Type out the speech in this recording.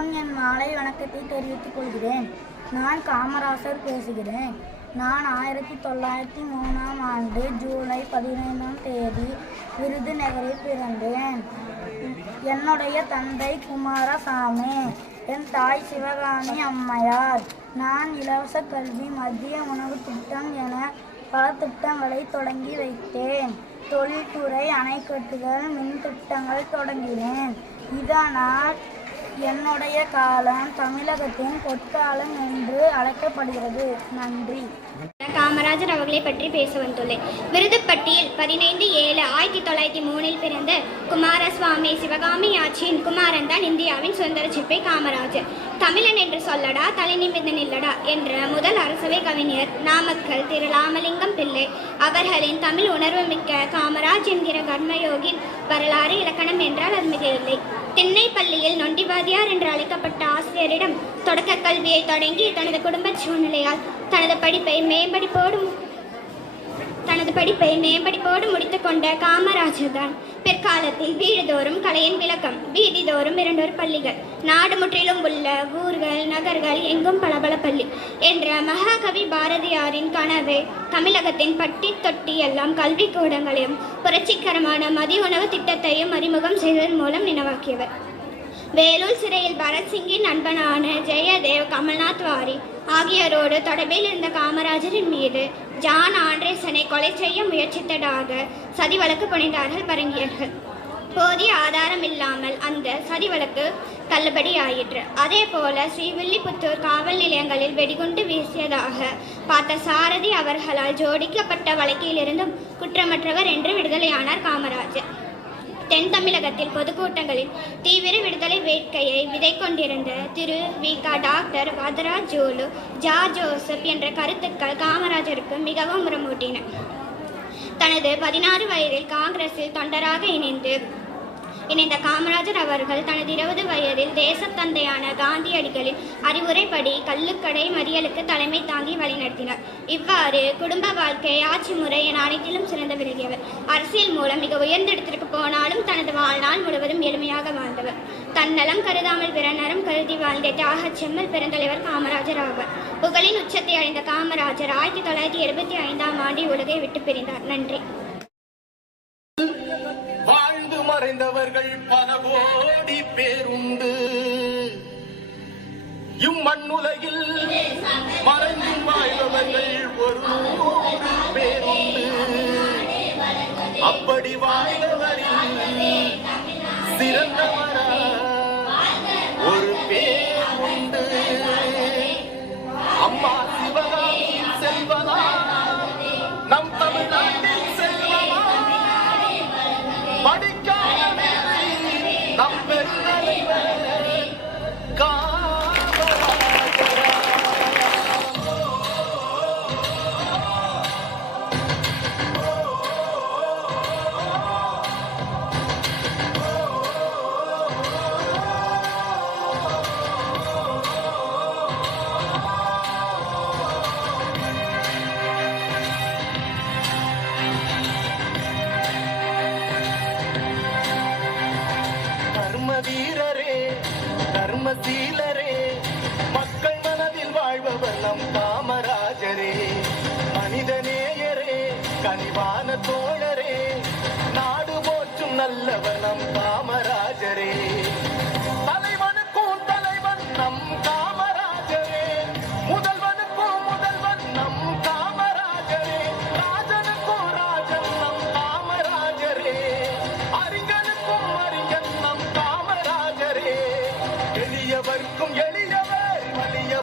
அனைவருக்கும் என் மாலை வணக்கத்தை தெரிவித்துக் கொள்கிறேன். நான் காமராசர் பேசுகிறேன். நான் 1903ஆம் ஆண்டு ஜூலை 15ஆம் தேதி விருதுநகரில் பிறந்தேன். என்னுடைய தந்தை குமாரசாமி, என் தாய் சிவகாமி அம்மையார். நான் இலவச கல்வி, மதிய உணவு திட்டம் என பல திட்டங்களை தொடங்கி வைத்தேன். தொழில்துறை, அணைக்கட்டுகள், மின் திட்டங்கள் தொடங்கினேன். இதனால் என்னுடைய காலம் தமிழகத்தின் பொற்காலம் என்று அழைக்கப்படுகிறது. நன்றி. காமராஜர் அவர்களை பற்றி பேச வந்துள்ளேன். விருதுப்பட்டியில் 15/7/1903 பிறந்த குமாரசுவாமி சிவகாமி ஆட்சியின் குமாரன் தான் இந்தியாவின் சுதந்திர சிற்பி காமராஜர். தமிழன் என்று சொல்லடா, தலை நிமிர்ந்து நில்லடா என்ற முதல் அரசவை கவிஞர் நாமக்கல் திரு ராமலிங்கம் பிள்ளை அவர்களின் தமிழ் உணர்வு மிக்க காமராஜ் என்கிற கர்மயோகின் வரலாறு இலக்கணம் என்றால் அது மிக இல்லை. திண்ணை பள்ளியில் நொண்டிவாதியார் என்று அழைக்கப்பட்ட ஆசிரியரிடம் தொடக்க கல்வியை தொடங்கி தனது குடும்ப சூழ்நிலையால் தனது படிப்பை மேம்படிப்போடு முடித்துக் கொண்ட காமராஜர் தான் பிற்காலத்தில் வீடுதோறும் கலையின் விளக்கம், வீதிதோறும் 2 பள்ளிகள், நாடு முற்றிலும் உள்ள ஊர்கள் நகர்கள் எங்கும் பலபல பள்ளி என்ற மகாகவி பாரதியாரின் கனவை தமிழகத்தின் பட்டி தொட்டி எல்லாம் கல்விக்கூடங்களையும் புரட்சிகரமான மதிய உணவு திட்டத்தையும் அறிமுகம் செய்வதன் மூலம் நினைவாக்கியவர். வேலூர் சிறையில் பரத்சிங்கின் நண்பனான ஜெயதேவ், கமல்நாத் வாரி ஆகியோரோடு தொடர்பில் இருந்த காமராஜரின் மீது ஜான் ஆண்டர்சனை கொலை செய்ய முயற்சித்ததாக சதி வழக்கு புனைந்தார்கள் பரங்கியர்கள். போதிய ஆதாரம் இல்லாமல் அந்த சதி வழக்கு தள்ளுபடி ஆயிற்று. அதே போல ஸ்ரீவில்லிபுத்தூர் காவல் நிலையங்களில் வெடிகுண்டு வீசியதாக பார்த்த சாரதி அவர்களால் ஜோடிக்கப்பட்ட வழக்கிலிருந்தும் குற்றமற்றவர் என்று விடுதலையானார் காமராஜர். தென் தமிழகத்தில் பொதுக்கூட்டங்களில் தீவிர விடுதலை வேட்கையை விதை கொண்டிருந்த திரு வி.க. டாக்டர் வரதராஜ் ஜோலு, ஜார்ஜ் ஜோசப் என்ற கருத்துக்கள் காமராஜருக்கு மிகவும் உரமூட்டின. தனது 16 வயதில் காங்கிரஸில் தொண்டராக இணைந்த காமராஜர் அவர்கள் தனது 20 வயதில் தேசத்தந்தையான காந்தியடிகளின் அறிவுரைப்படி கள்ளுக்கடை மறியலுக்கு தலைமை தாங்கி வழிநடத்தினார். இவ்வாறு குடும்ப வாழ்க்கை, ஆட்சி முறை என அனைத்திலும் சிறந்து விளங்கியவர். அரசியல் மூலம் மிக உயர்ந்த இடத்திற்கு போனாலும் தனது வாழ்நாள் முழுவதும் எளிமையாக வாழ்ந்தவர். தன்னலம் கருதாமல் பிற நலம் கருதி வாழ்ந்த தியாக செம்மல் பெருந்தலைவர் காமராஜர் ஆவார். புகழின் உச்சத்தை அடைந்த காமராஜர் 1975ஆம் ஆண்டில் உலகை விட்டு பிரிந்தார். நன்றி. வாழ்ந்து மறைந்தவர்கள் பல கோடி பேருண்டு. இம்மண்ணுலகில் மறைந்து வாழ்ந்தவர்கள் 100 பேருண்டு. அப்படி வாழ்ந்தவரில் சிறந்தவரா ஒரு பேர் உண்டு. அம்மா சிவகாமி செல்வனா, நம் தமிழ்நாட்டில் செல்வமா.